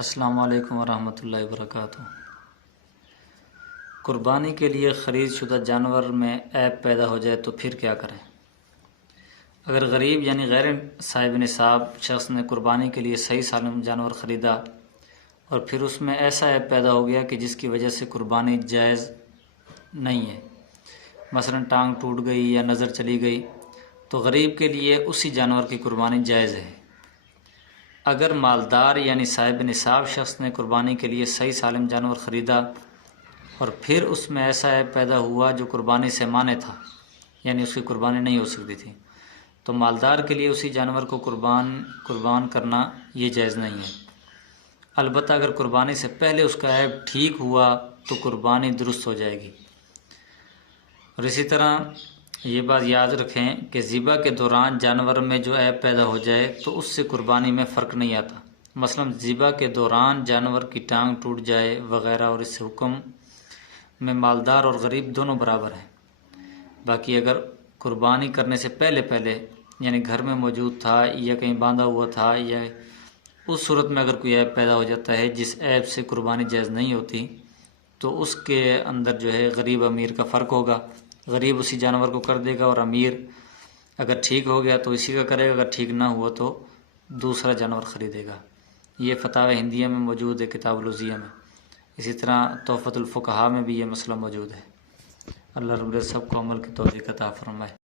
السلام علیکم ورحمۃ اللہ وبرکاتہ۔ قربانی کے لیے خرید شدہ جانور میں عیب پیدا ہو جائے تو پھر کیا کریں؟ اگر غریب یعنی غیر صاحب نصاب شخص نے قربانی کے لیے صحیح سالم جانور خریدا اور پھر اس میں ایسا عیب پیدا ہو گیا کہ جس کی وجہ سے قربانی جائز نہیں ہے، مثلا ٹانگ ٹوٹ گئی یا نظر چلی گئی، تو غریب کے لیے اسی جانور کی قربانی جائز ہے۔ اگر مالدار یعنی صاحب نصاب شخص نے قربانی کے لیے صحیح سالم جانور خریدا اور پھر اس میں ایسا عیب پیدا ہوا جو قربانی سے مانع تھا، یعنی اس کی قربانی نہیں ہو سکتی تھی، تو مالدار کے لیے اسی جانور کو قربان کرنا یہ جائز نہیں ہے۔ البتہ اگر قربانی سے پہلے اس کا عیب ٹھیک ہوا تو قربانی درست ہو جائے گی۔ اور اسی طرح یہ بات یاد رکھیں کہ ذبح کے دوران جانور میں جو عیب پیدا ہو جائے تو اس سے قربانی میں فرق نہیں آتا، مثلا ذبح کے دوران جانور کی ٹانگ ٹوٹ جائے وغیرہ، اور اس حکم میں مالدار اور غریب دونوں برابر ہیں۔ باقی اگر قربانی کرنے سے پہلے یعنی گھر میں موجود تھا یا کہیں باندھا ہوا تھا، یا اس صورت میں اگر کوئی عیب پیدا ہو جاتا ہے جس عیب سے قربانی جائز نہیں ہوتی، تو اس کے اندر جو ہے غریب امیر کا فرق ہوگا۔ غریب اسی جانور کو کر دے گا اور امیر اگر ٹھیک ہو گیا تو اسی کا کرے گا، اگر ٹھیک نہ ہوا تو دوسرا جانور خریدے گا۔ یہ فتاوی ہندیہ میں موجود ہے، کتاب الوضیہ میں۔ اسی طرح تحفۃ الفقہاء میں بھی یہ مسئلہ موجود ہے۔ اللہ رب العزت سب کو عمل کی توفیق عطا فرمائے۔